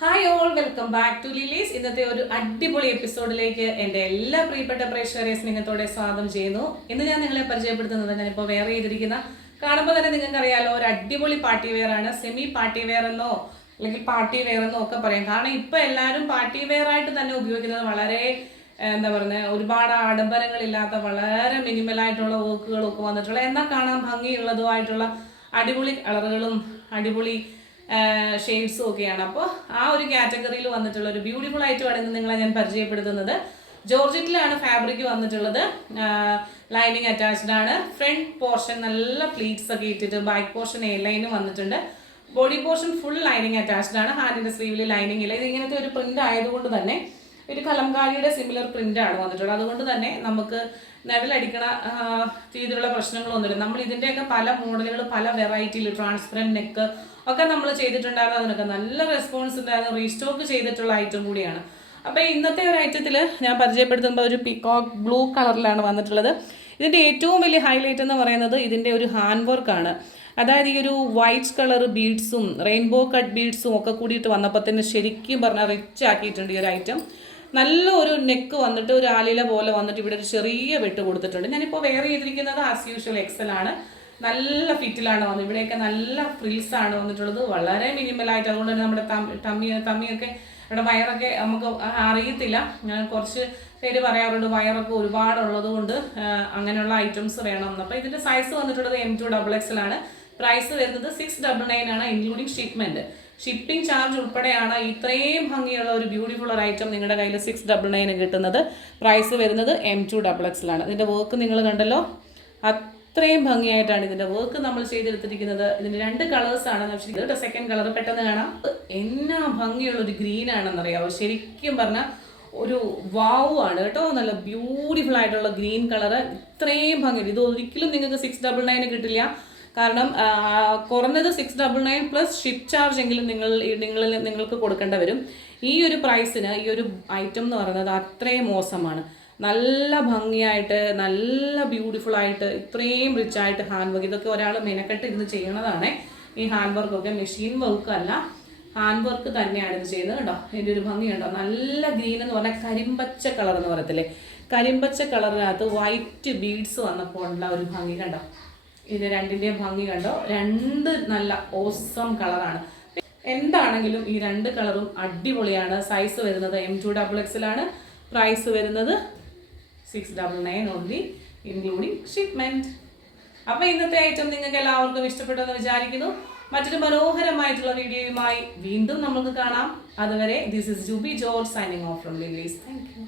Hi all, welcome back to Lilies. ഇന്നത്തെ ഒരു അടിപൊളി എപ്പിസോഡിലേക്ക് എൻ്റെ എല്ലാ പ്രിയപ്പെട്ട പ്രേക്ഷകരെ സ്നേഹത്തോടെ സ്വാഗതം ചെയ്യുന്നു. ഇന്ന് ഞാൻ നിങ്ങളെ പരിചയപ്പെടുത്തുന്നത് ഞാനിപ്പോൾ വെയർ ചെയ്തിരിക്കുന്ന കാണുമ്പോൾ തന്നെ നിങ്ങൾക്ക് അറിയാലോ, ഒരു അടിപൊളി പാർട്ടി വെയർ ആണ്. സെമി പാർട്ടി വെയർ എന്നോ അല്ലെങ്കിൽ പാർട്ടി വെയർ എന്നോ ഒക്കെ പറയാം. കാരണം ഇപ്പം എല്ലാവരും പാർട്ടി വെയർ ആയിട്ട് തന്നെ ഉപയോഗിക്കുന്നത് വളരെ എന്താ പറയുക, ഒരുപാട് ആഡംബരങ്ങളില്ലാത്ത വളരെ മിനിമലായിട്ടുള്ള വർക്കുകളൊക്കെ വന്നിട്ടുള്ള എന്നാൽ കാണാൻ ഭംഗിയുള്ളതുമായിട്ടുള്ള അടിപൊളി കളറുകളും അടിപൊളി ഷെയ്ഡ്സും ഒക്കെയാണ്. അപ്പോൾ ആ ഒരു കാറ്റഗറിയിൽ വന്നിട്ടുള്ള ഒരു ബ്യൂട്ടിഫുൾ ആയിട്ടുമാണ് ഇന്ന് നിങ്ങളെ ഞാൻ പരിചയപ്പെടുത്തുന്നത്. ജോർജറ്റിലാണ് ഫാബ്രിക് വന്നിട്ടുള്ളത്. ലൈനിങ് അറ്റാച്ച്ഡ് ആണ്. ഫ്രണ്ട് പോർഷൻ നല്ല പ്ലീറ്റ്സ് ഒക്കെ ഇട്ടിട്ട് ബാക്ക് പോർഷൻ എ ലൈനും വന്നിട്ടുണ്ട്. Body portion full lining attached ആണ്. ഹാൻഡിന്റെ സ്ലീവിൽ ലൈനിങ് ഇല്ല. ഇത് ഇങ്ങനത്തെ ഒരു പ്രിന്റ് ആയതുകൊണ്ട് തന്നെ ഒരു കലംകാരിയുടെ സിമിലർ പ്രിന്റ് ആണ് വന്നിട്ടുള്ളത്. അതുകൊണ്ട് തന്നെ നമുക്ക് നിഴലടിക്കണ രീതിയിലുള്ള പ്രശ്നങ്ങളൊന്നുമില്ല. നമ്മൾ ഇതിൻ്റെയൊക്കെ പല മോഡലുകൾ പല വെറൈറ്റിയിൽ ട്രാൻസ്പെറൻറ്റ് നെക്ക് ഒക്കെ നമ്മൾ ചെയ്തിട്ടുണ്ടായിരുന്നു. അതിനൊക്കെ നല്ല റെസ്പോൺസ് ഉണ്ടായിരുന്നു. റീസ്റ്റോക്ക് ചെയ്തിട്ടുള്ള ഐറ്റം കൂടിയാണ്. അപ്പോൾ ഇന്നത്തെ ഒരു ഐറ്റത്തിൽ ഞാൻ പരിചയപ്പെടുത്തുമ്പോൾ ഒരു പീകോക്ക് ബ്ലൂ കളറിലാണ് വന്നിട്ടുള്ളത്. ഇതിൻ്റെ ഏറ്റവും വലിയ ഹൈലൈറ്റ് എന്ന് പറയുന്നത് ഇതിൻ്റെ ഒരു ഹാൻഡ് വർക്കാണ്. അതായത് ഈ ഒരു വൈറ്റ് കളർ ബീഡ്സും റെയിൻബോ കട്ട് ബീഡ്സും ഒക്കെ കൂടിയിട്ട് വന്നപ്പോൾ തന്നെ ശരിക്കും പറഞ്ഞാൽ റിച്ച് ആക്കിയിട്ടുണ്ട് ഈ ഒരു ഐറ്റം. നല്ല ഒരു നെക്ക് വന്നിട്ട് ഒരു ആലില പോലെ വന്നിട്ട് ഇവിടെ ഒരു ചെറിയ വെട്ട് കൊടുത്തിട്ടുണ്ട്. ഞാനിപ്പോൾ വെയർ ചെയ്തിരിക്കുന്നത് ആസ് യൂഷ്വൽ എക്സൽ ആണ്. നല്ല ഫിറ്റിലാണ് വന്നത്. ഇവിടെയൊക്കെ നല്ല ഫ്രിൽസ് ആണ് വന്നിട്ടുള്ളത്. വളരെ മിനിമലായിട്ട്. അതുകൊണ്ട് തന്നെ നമ്മുടെ തമ്മിയൊക്കെ ഇവിടെ വയറൊക്കെ നമുക്ക് അറിയത്തില്ല. ഞാൻ കുറച്ച് പേര് പറയാറുണ്ട് വയറൊക്കെ ഒരുപാടുള്ളത് കൊണ്ട് അങ്ങനെയുള്ള ഐറ്റംസ് വേണം. അപ്പോൾ ഇതിൻ്റെ സൈസ് വന്നിട്ടുള്ളത് M2XXL ആണ്. പ്രൈസ് വരുന്നത് 699 ആണ്, ഇൻക്ലൂഡിങ് ഷിപ്മെൻറ്റ്. ഷിപ്പിംഗ് ചാർജ് ഉൾപ്പെടെയാണ് ഇത്രയും ഭംഗിയുള്ള ഒരു ബ്യൂട്ടിഫുൾ ഒരു ഐറ്റം നിങ്ങളുടെ കയ്യിൽ 699 കിട്ടുന്നത്. പ്രൈസ് വരുന്നത് M2XXL ആണ്. ഇതിൻ്റെ വർക്ക് നിങ്ങൾ കണ്ടല്ലോ, അത്രയും ഭംഗിയായിട്ടാണ് ഇതിൻ്റെ വർക്ക് നമ്മൾ ചെയ്തെടുത്തിരിക്കുന്നത്. ഇതിൻ്റെ 2 കളേഴ്സാണ് വെച്ചിരിക്കുന്നത്. സെക്കൻഡ് കളർ പെട്ടെന്ന് കാണാം. എന്നാ ഭംഗിയുള്ള ഒരു ഗ്രീൻ ആണെന്നറിയാമോ. ശരിക്കും പറഞ്ഞാൽ ഒരു വാവ് ആണ് കേട്ടോ. നല്ല ബ്യൂട്ടിഫുൾ ആയിട്ടുള്ള ഗ്രീൻ കളറ്. ഇത്രയും ഭംഗി ഇത് ഒരിക്കലും നിങ്ങൾക്ക് 699 കിട്ടില്ല. കാരണം കുറഞ്ഞത് 699 പ്ലസ് ഷിപ്പ് ചാർജ് എങ്കിലും നിങ്ങൾക്ക് കൊടുക്കേണ്ട വരും. ഈ ഒരു പ്രൈസിന് ഈ ഒരു ഐറ്റം എന്ന് പറയുന്നത് അത്രയും മോശമാണ്. നല്ല ഭംഗിയായിട്ട് നല്ല ബ്യൂട്ടിഫുൾ ആയിട്ട് ഇത്രയും റിച്ച് ആയിട്ട് ഹാൻഡ് വർക്ക്. ഇതൊക്കെ ഒരാൾ മെനക്കെട്ട് ഇരുന്ന് ചെയ്യണതാണ്. ഈ ഹാൻഡ് വർക്കൊക്കെ മെഷീൻ വർക്ക് അല്ല, ഹാൻഡ് വർക്ക് തന്നെയാണ് ഇത് ചെയ്യുന്നത് കേട്ടോ. ഇതിൻ്റെ ഒരു ഭംഗി കണ്ടോ. നല്ല ഗ്രീൻ എന്ന് പറഞ്ഞാൽ കരിമ്പച്ച കളർ എന്ന് പറയത്തില്ലേ, കരിമ്പച്ച കളറിനകത്ത് വൈറ്റ് ബീഡ്സ് വന്നപ്പോൾ ഉള്ള ഒരു ഭംഗി കണ്ടോ. ഇത് രണ്ടിൻ്റെയും ഭംഗി കണ്ടോ. 2 നല്ല ഓസം കളറാണ്. എന്താണെങ്കിലും ഈ 2 കളറും അടിപൊളിയാണ്. സൈസ് വരുന്നത് M2XXL ആണ്. പ്രൈസ് വരുന്നത് 699 ഓൺലി, ഇൻക്ലൂഡിങ് ഷിപ്മെൻറ്റ്. അപ്പോൾ ഇന്നത്തെ ഐറ്റം നിങ്ങൾക്ക് എല്ലാവർക്കും ഇഷ്ടപ്പെട്ടെന്ന് വിചാരിക്കുന്നു. മറ്റൊരു മനോഹരമായിട്ടുള്ള വീഡിയോയുമായി വീണ്ടും നമുക്ക് കാണാം. അതുവരെ this is Jubi George signing off from Lilies. Thank U.